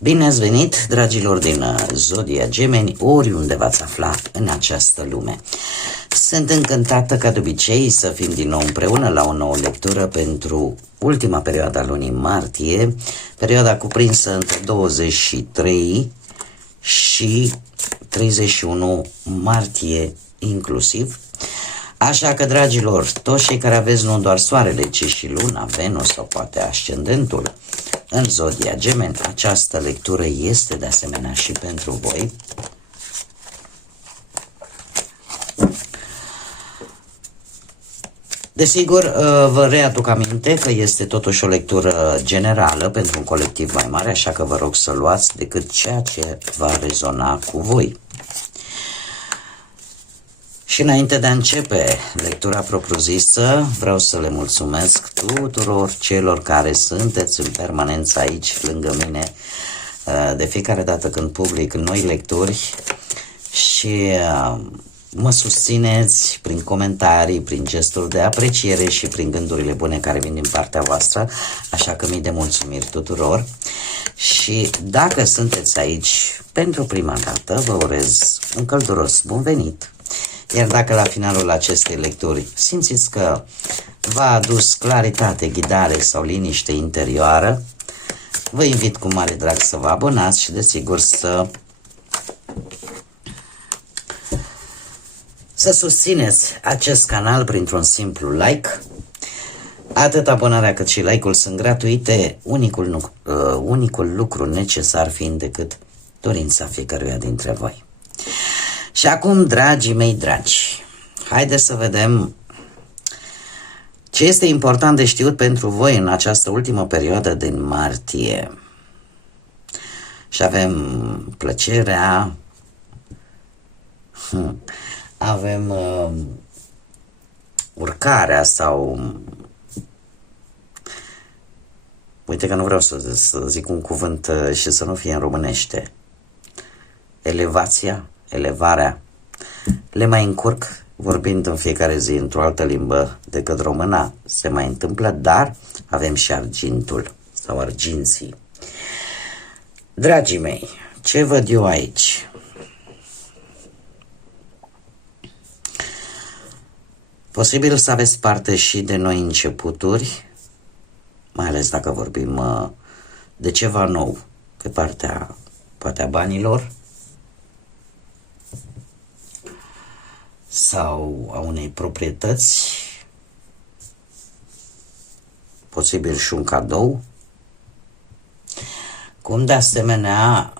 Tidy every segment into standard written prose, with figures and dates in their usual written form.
Bine ați venit, dragilor din Zodia Gemeni, oriunde v-ați afla în această lume. Sunt încântată, ca de obicei, să fim din nou împreună la o nouă lectură pentru ultima perioadă a lunii martie, perioada cuprinsă între 23 și 31 martie inclusiv. Așa că, dragilor, toți cei care aveți nu doar soarele, ci și luna, Venus sau poate ascendentul în Zodia Gemeni, această lectură este de asemenea și pentru voi. Desigur, vă readuc aminte că este totuși o lectură generală pentru un colectiv mai mare, așa că vă rog să luați decât ceea ce va rezona cu voi. Și înainte de a începe lectura propriu-zisă, vreau să le mulțumesc tuturor celor care sunteți în permanență aici lângă mine de fiecare dată când public noi lecturi și mă susțineți prin comentarii, prin gestul de apreciere și prin gândurile bune care vin din partea voastră, așa că mii de mulțumiri tuturor. Și dacă sunteți aici pentru prima dată, vă urez un călduros bun venit. Iar dacă la finalul acestei lecturi simțiți că v-a adus claritate, ghidare sau liniște interioară, vă invit cu mare drag să vă abonați și desigur să susțineți acest canal printr-un simplu like. Atât abonarea cât și like-ul sunt gratuite, unicul lucru necesar fiind decât dorința fiecăruia dintre voi. Și acum, dragii mei dragi, haideți să vedem ce este important de știut pentru voi în această ultimă perioadă din martie. Și avem plăcerea, avem urcarea sau, uite că nu vreau să zic un cuvânt și să nu fie în românește, elevația, elevarea, le mai încurc vorbind în fiecare zi într-o altă limbă decât româna, se mai întâmplă, dar avem și argintul sau arginții. Dragii mei, ce văd eu aici? Posibil să aveți parte și de noi începuturi, mai ales dacă vorbim de ceva nou pe partea poate a banilor sau a unei proprietăți, posibil și un cadou, cum de asemenea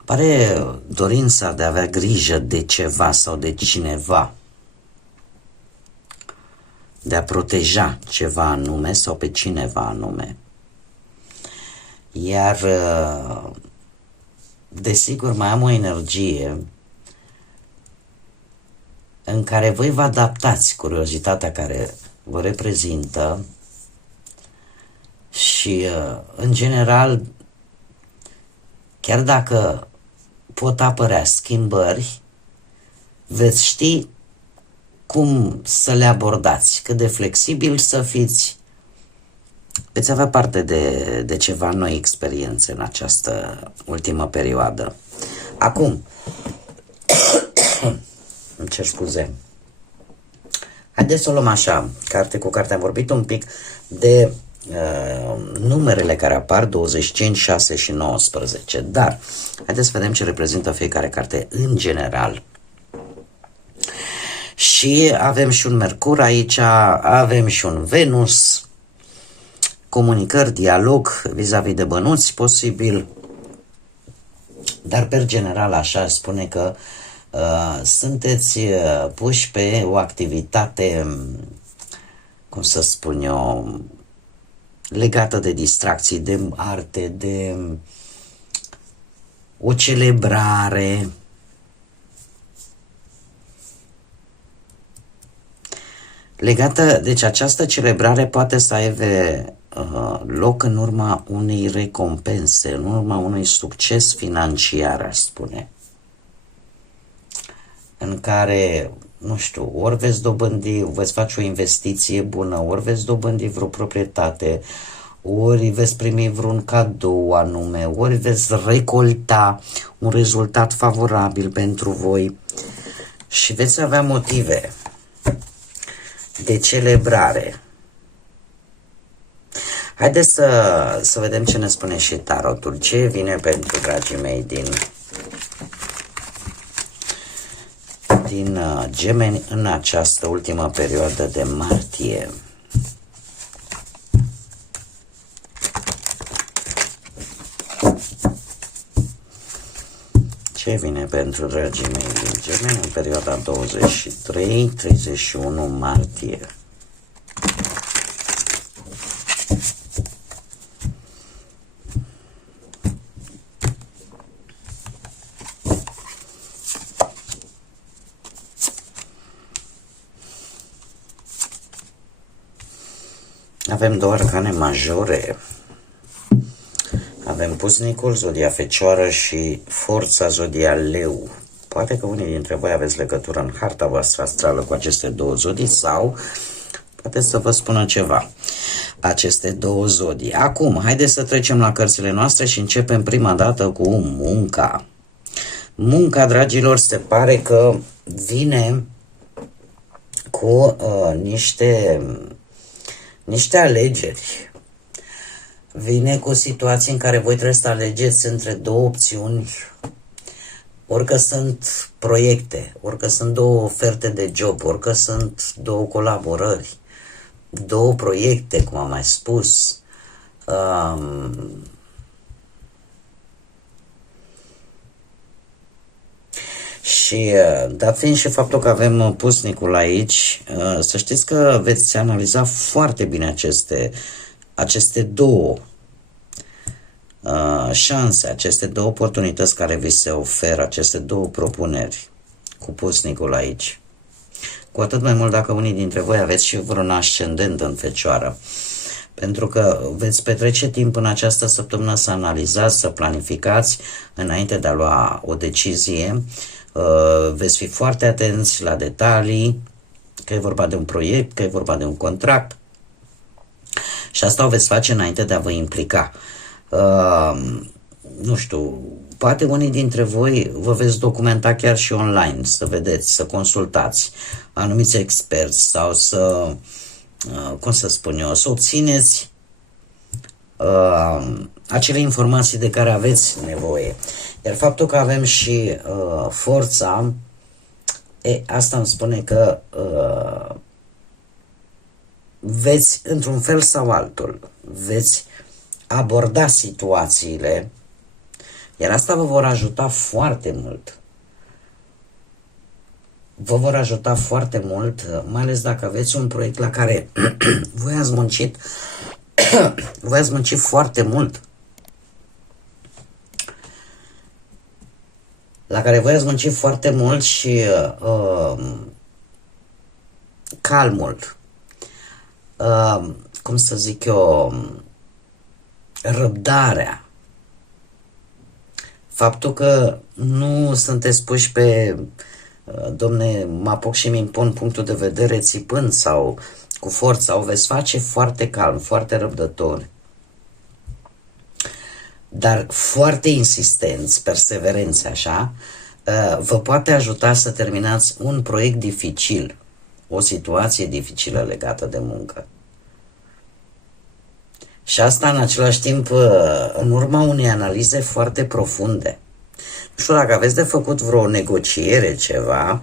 apare dorința de a avea grijă de ceva sau de cineva, de a proteja ceva anume sau pe cineva anume. Iar desigur mai am o energie în care voi vă adaptați curiozitatea care vă reprezintă și în general, chiar dacă pot apărea schimbări, veți ști cum să le abordați, cât de flexibil să fiți. Veți avea parte de ceva noi experiențe în această ultimă perioadă. Acum, îmi cer scuze. Haideți să o luăm așa, carte cu carte. Am vorbit un pic de numerele care apar, 25, 6 și 19, dar haideți să vedem ce reprezintă fiecare carte în general. Și avem și un Mercur aici, avem și un Venus, comunicări, dialog vis-a-vis de bănuți, posibil, dar per general așa spune că sunteți puși pe o activitate, cum să spun eu, legată de distracții, de arte, de o celebrare. Legată, deci această celebrare poate să aibă loc în urma unei recompense, în urma unui succes financiar, aș spune, în care nu știu, ori veți face o investiție bună, ori veți dobândi vreo proprietate, ori veți primi vreun cadou anume, ori veți recolta un rezultat favorabil pentru voi și veți avea motive de celebrare. Haideți să vedem ce ne spune și tarotul. Ce vine pentru dragii mei din Gemeni în această ultimă perioadă de martie. Ce vine pentru dragii mei din Gemeni în perioada 23-31 martie? Avem două arcane majore. Avem pusnicul, zodia Fecioară și forța, zodia Leu. Poate că unii dintre voi aveți legătură în harta voastră astrală cu aceste două zodii sau poate să vă spună ceva aceste două zodii. Acum, haideți să trecem la cărțile noastre și începem prima dată cu munca. Munca, dragilor, se pare că vine cu niște alegeri. Vine cu situații în care voi trebuie să alegeți între două opțiuni, orică sunt proiecte, orică sunt două oferte de job, orică sunt două colaborări, două proiecte, cum am mai spus. Și dat fiind și faptul că avem pusnicul aici, să știți că veți analiza foarte bine aceste două șanse, aceste două oportunități care vi se oferă, aceste două propuneri cu pusnicul aici. Cu atât mai mult dacă unii dintre voi aveți și vreun ascendent în Fecioară. Pentru că veți petrece timp în această săptămână să analizați, să planificați înainte de a lua o decizie. Veți fi foarte atenți la detalii, că e vorba de un proiect, că e vorba de un contract. Și asta o veți face înainte de a vă implica. Nu știu, poate unii dintre voi vă veți documenta chiar și online, să vedeți, să consultați anumiți experți sau să, cum să spun eu, să obțineți acele informații de care aveți nevoie. Iar faptul că avem și forța, asta îmi spune că veți, într-un fel sau altul, veți aborda situațiile, iar asta vă vor ajuta foarte mult. Vă vor ajuta foarte mult, mai ales dacă aveți un proiect la care voi ați muncit foarte mult. La care voi ați muncit foarte mult și calmul, cum să zic eu, răbdarea, faptul că nu sunteți puși pe domne, mă apuc și mi impun punctul de vedere țipând sau cu forța, o veți face foarte calm, foarte răbdători, dar foarte insistenți, perseverenți așa, vă poate ajuta să terminați un proiect dificil, o situație dificilă legată de muncă. Și asta în același timp în urma unei analize foarte profunde. Nu știu dacă aveți de făcut vreo negociere, ceva,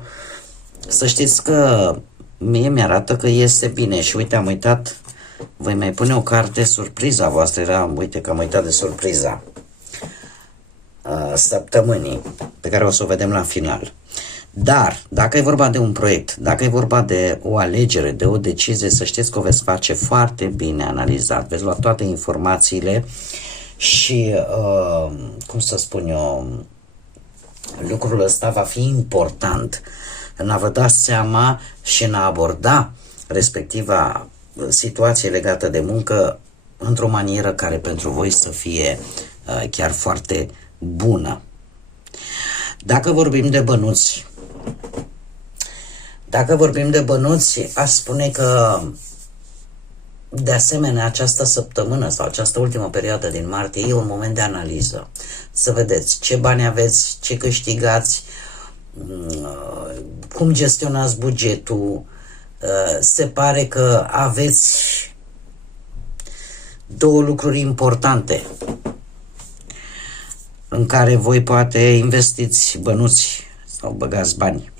să știți că mie mi-arată că iese bine. Și uite, am uitat, voi mai pune o carte, surpriza voastră, uite că am uitat de surpriza săptămânii, pe care o să o vedem la final. Dar, dacă e vorba de un proiect, dacă e vorba de o alegere, de o decizie, să știți că o veți face foarte bine analizat. Veți lua toate informațiile și, cum să spun eu, lucrul ăsta va fi important în a vă da seama și în a aborda respectiva situație legată de muncă într-o manieră care pentru voi să fie chiar foarte bună. Dacă vorbim de bănuți, Dacă vorbim de bănuți, aș spune că de asemenea această săptămână sau această ultimă perioadă din martie e un moment de analiză. Să vedeți ce bani aveți, ce câștigați, cum gestionați bugetul. Se pare că aveți două lucruri importante în care voi poate investiți bănuți sau băgați bani.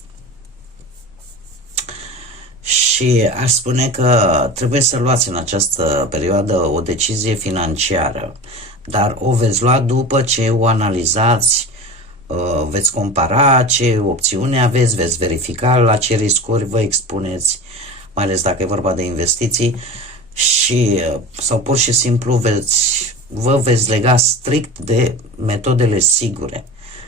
Și aș spune că trebuie să luați în această perioadă o decizie financiară, dar o veți lua după ce o analizați, veți compara ce opțiune aveți, veți verifica la ce riscuri vă expuneți, mai ales dacă e vorba de investiții, și sau pur și simplu vă veți lega strict de metodele sigure,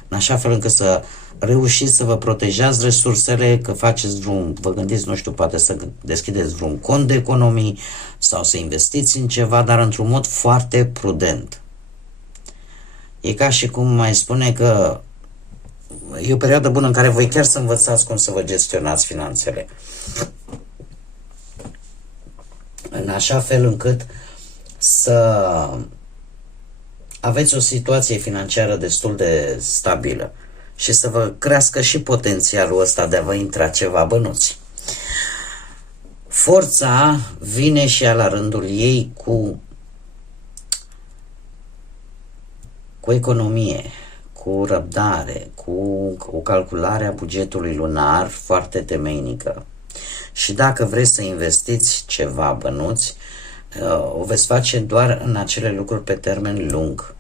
în așa fel încât să reușiți să vă protejați resursele, că faceți vă gândiți, nu știu, poate să deschideți vreun cont de economii sau să investiți în ceva, dar într-un mod foarte prudent. E ca și cum mai spune că e o perioadă bună în care voi chiar să învățați cum să vă gestionați finanțele. În așa fel încât să aveți o situație financiară destul de stabilă și să vă crească și potențialul ăsta de a vă intra ceva bănuți. Forța vine și ea la rândul ei cu economie, cu răbdare, cu o calculare a bugetului lunar foarte temeinică. Și dacă vreți să investiți ceva bănuți, o veți face doar în acele lucruri pe termen lung.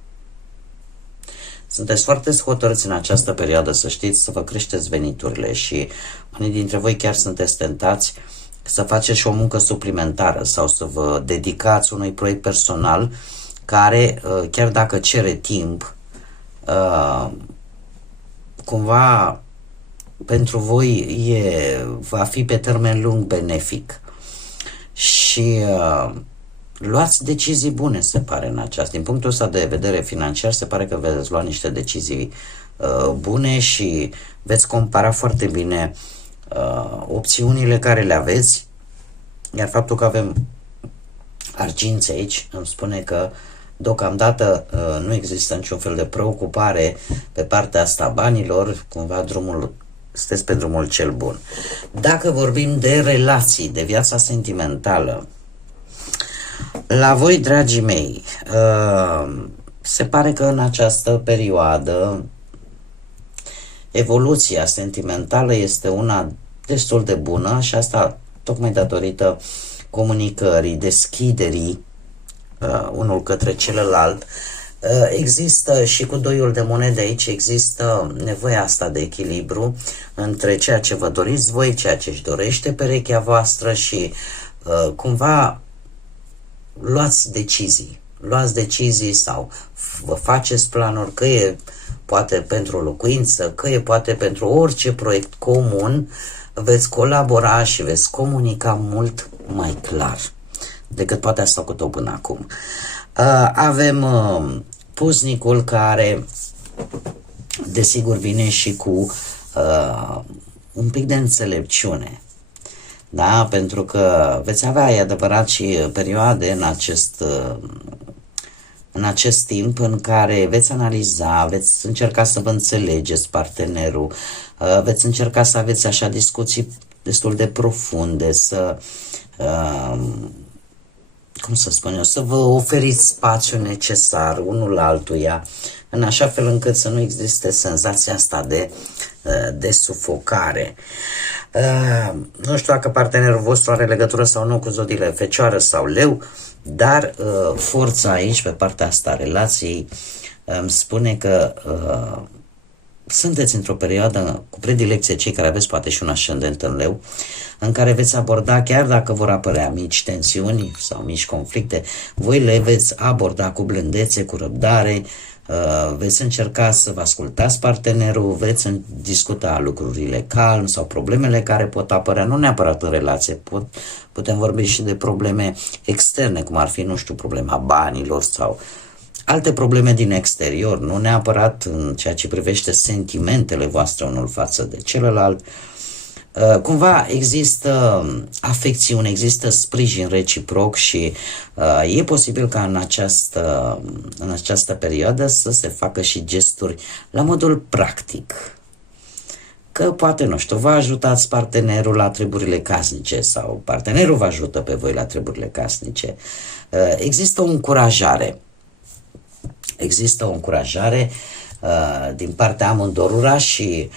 Sunteți foarte hotărâți în această perioadă, să știți, să vă creșteți veniturile și unii dintre voi chiar sunteți tentați să faceți și o muncă suplimentară sau să vă dedicați unui proiect personal care, chiar dacă cere timp, cumva pentru voi va fi pe termen lung benefic. Și luați decizii bune, se pare, în aceasta. Din punctul ăsta de vedere financiar, se pare că veți lua niște decizii bune și veți compara foarte bine opțiunile care le aveți, iar faptul că avem arginți aici îmi spune că deocamdată nu există niciun fel de preocupare pe partea asta a banilor, cumva sunteți pe drumul cel bun. Dacă vorbim de relații, de viața sentimentală, la voi, dragii mei, se pare că în această perioadă evoluția sentimentală este una destul de bună și asta tocmai datorită comunicării, deschiderii unul către celălalt. Există și cu doiul de monede aici, există nevoia asta de echilibru între ceea ce vă doriți voi, ceea ce își dorește perechea voastră și cumva luați decizii sau vă faceți planuri, că e poate pentru o locuință, că e poate pentru orice proiect comun, veți colabora și veți comunica mult mai clar decât poate ați făcut-o până acum. Avem pusnicul care desigur vine și cu un pic de înțelepciune. Da? Pentru că veți avea, e adevărat, și perioade în acest timp în care veți analiza, veți încerca să vă înțelegeți partenerul, veți încerca să aveți așa discuții destul de profunde, să vă oferiți spațiul necesar unul altuia, în așa fel încât să nu existe senzația asta de sufocare. Nu știu dacă partenerul vostru are legătură sau nu cu zodiile Fecioară sau Leu, dar forța aici, pe partea asta a relației, îmi spune că sunteți într-o perioadă cu predilecție, cei care aveți poate și un ascendent în Leu, în care veți aborda, chiar dacă vor apărea mici tensiuni sau mici conflicte, voi le veți aborda cu blândețe, cu răbdare, veți încerca să vă ascultați partenerul, veți discuta lucrurile calm sau problemele care pot apărea, nu neapărat în relație, putem vorbi și de probleme externe, cum ar fi, nu știu, problema banilor sau alte probleme din exterior, nu neapărat în ceea ce privește sentimentele voastre unul față de celălalt. Cumva există afecțiune, există sprijin reciproc și e posibil ca în această perioadă să se facă și gesturi la modul practic. Că poate, nu știu, vă ajutați partenerul la treburile casnice sau partenerul vă ajută pe voi la treburile casnice. Există o încurajare. Există o încurajare din partea amândorura și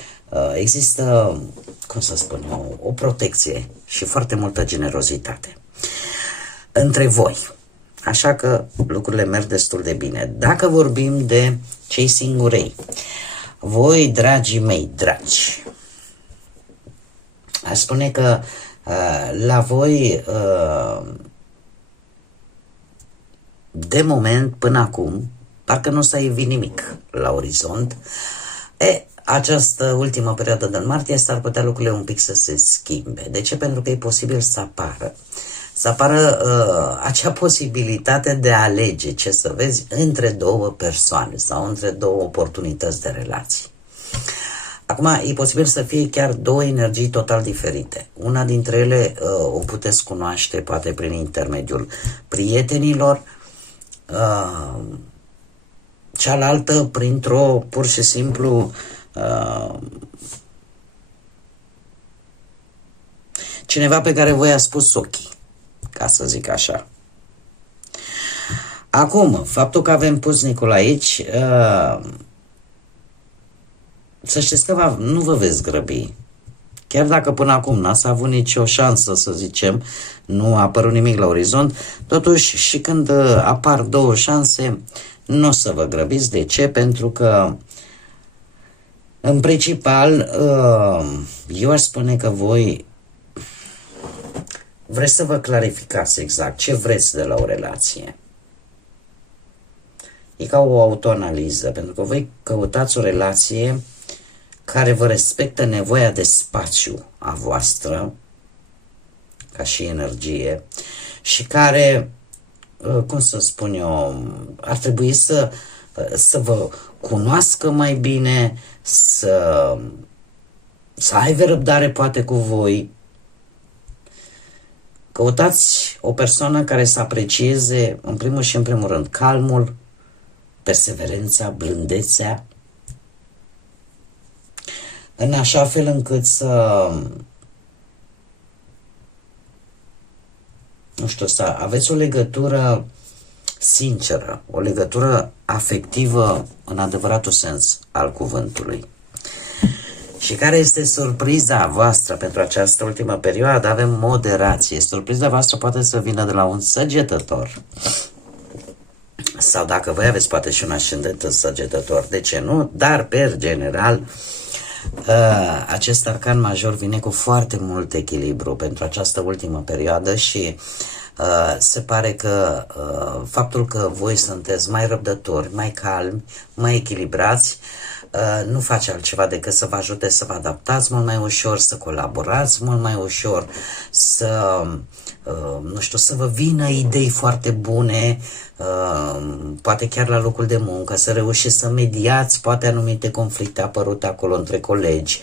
există, cum să spun eu, o protecție și foarte multă generozitate între voi. Așa că lucrurile merg destul de bine. Dacă vorbim de cei singurei, voi, dragii mei dragi, aș spune că la voi, de moment, până acum, parcă nu s-a evit nimic la orizont. Această ultimă perioadă din martie s-ar putea lucrurile un pic să se schimbe. De ce? Pentru că e posibil să apară acea posibilitate de a alege, ce să vezi, între două persoane sau între două oportunități de relații. Acum, e posibil să fie chiar două energii total diferite. Una dintre ele o puteți cunoaște poate prin intermediul prietenilor, cealaltă printr-o pur și simplu cineva pe care voi a spus ochii, ca să zic așa. Acum, faptul că avem pusnicul aici, să știți că nu vă veți grăbi. Chiar dacă până acum n-ați avut nicio șansă, să zicem, nu a apărut nimic la orizont, totuși și când apar două șanse, nu o să vă grăbiți. De ce? Pentru că în principal, eu aș spune că voi vreți să vă clarificați exact ce vreți de la o relație. E ca o autoanaliză, pentru că voi căutați o relație care vă respectă nevoia de spațiu a voastră, ca și energie, și care, cum să spun eu, ar trebui să vă cunoască mai bine, să aibă răbdare poate cu voi. Căutați o persoană care să aprecieze, în primul și în primul rând, calmul, perseverența, blândețea, în așa fel încât să aveți o legătură sinceră, o legătură afectivă în adevăratul sens al cuvântului. Și care este surpriza voastră pentru această ultimă perioadă? Avem moderație. Surpriza voastră poate să vină de la un săgetător. Sau dacă voi aveți poate și un ascendent în săgetător, de ce nu? Dar, per general, acest arcan major vine cu foarte mult echilibru pentru această ultimă perioadă și se pare că faptul că voi sunteți mai răbdători, mai calmi, mai echilibrați, nu face altceva decât să vă ajute să vă adaptați mult mai ușor, să colaborați mult mai ușor, să vă vină idei foarte bune, poate chiar la locul de muncă, să reușiți să mediați poate anumite conflicte apărute acolo între colegi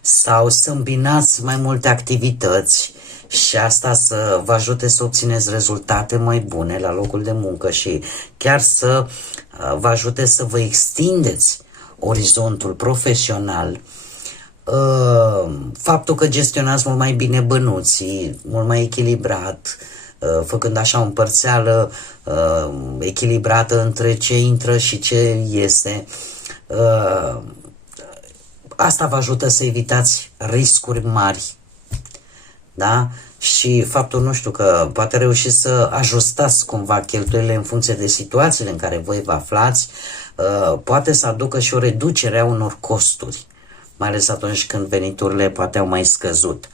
sau să îmbinați mai multe activități și asta să vă ajute să obțineți rezultate mai bune la locul de muncă și chiar să vă ajute să vă extindeți orizontul profesional. Faptul că gestionați mult mai bine bănuții, mult mai echilibrat, făcând așa o împărțeală echilibrată între ce intră și ce iese, asta vă ajută să evitați riscuri mari. Da? Și faptul, nu știu, că poate reușiți să ajustați cumva cheltuielile în funcție de situațiile în care voi vă aflați, poate să aducă și o reducere a unor costuri, mai ales atunci când veniturile poate au mai scăzut.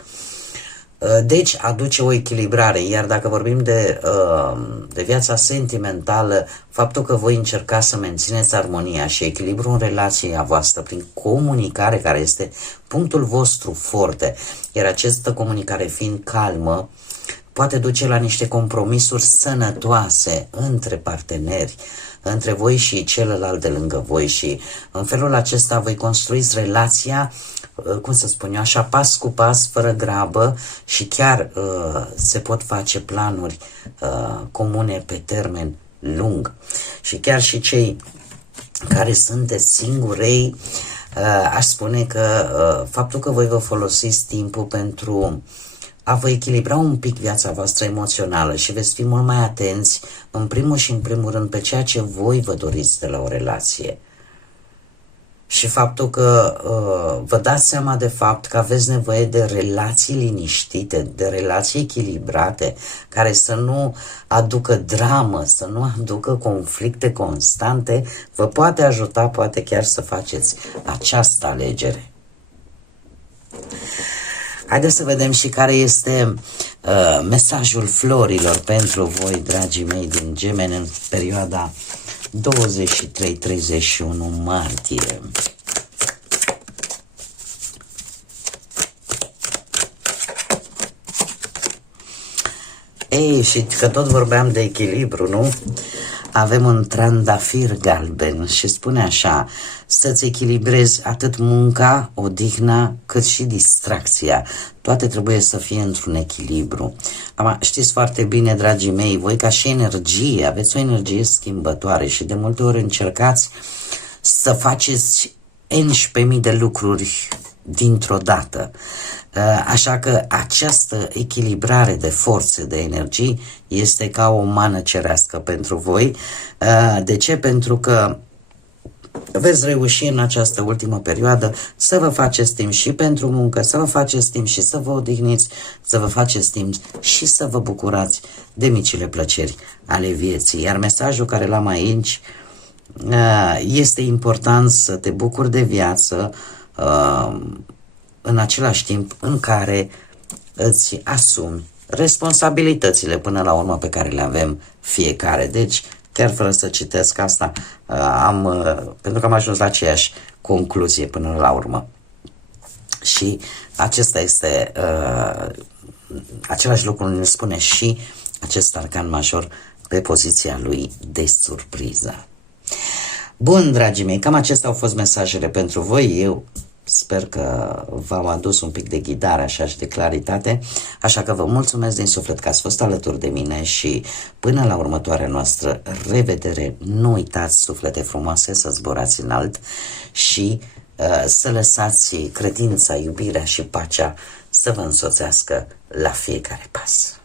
Deci aduce o echilibrare, iar dacă vorbim de viața sentimentală, faptul că voi încercați să mențineți armonia și echilibru în relația voastră prin comunicare, care este punctul vostru forte, iar această comunicare fiind calmă, poate duce la niște compromisuri sănătoase între parteneri, între voi și celălalt de lângă voi și în felul acesta voi construiți relația cum să spun eu așa, pas cu pas, fără grabă și chiar se pot face planuri comune pe termen lung. Și chiar și cei care sunteți singurei, aș spune că faptul că voi vă folosiți timpul pentru a vă echilibra un pic viața voastră emoțională și veți fi mult mai atenți, în primul și în primul rând, pe ceea ce voi vă doriți de la o relație. Și faptul că vă dați seama de fapt că aveți nevoie de relații liniștite, de relații echilibrate, care să nu aducă dramă, să nu aducă conflicte constante, vă poate ajuta, poate chiar să faceți această alegere. Haideți să vedem și care este mesajul florilor pentru voi, dragii mei, din Gemeni, în perioada 23-31 martie. Ei, și că tot vorbeam de echilibru, nu? Avem un trandafir galben și spune așa: să-ți echilibrezi atât munca, odihna, cât și distracția. Toate trebuie să fie într-un echilibru. Știți foarte bine, dragii mei, voi ca și energie, aveți o energie schimbătoare și de multe ori încercați să faceți 11.000 de lucruri dintr-o dată. Așa că această echilibrare de forțe, de energii, este ca o mană cerească pentru voi. De ce? Pentru că veți reuși în această ultimă perioadă să vă faceți timp și pentru muncă, să vă faceți timp și să vă odihniți, să vă faceți timp și să vă bucurați de micile plăceri ale vieții. Iar mesajul care l-am aici este important să te bucuri de viață în același timp în care îți asumi responsabilitățile până la urmă pe care le avem fiecare. Deci, chiar fără să citesc asta, pentru că am ajuns la aceeași concluzie până la urmă. Și acesta este același lucru ne spune și acest arcan major pe poziția lui de surpriză. Bun, dragii mei, cam acestea au fost mesajele pentru voi. Eu sper că v-am adus un pic de ghidare așa și de claritate, așa că vă mulțumesc din suflet că ați fost alături de mine și până la următoarea noastră revedere, nu uitați, suflete frumoase, să zburați înalt și să lăsați credința, iubirea și pacea să vă însoțească la fiecare pas.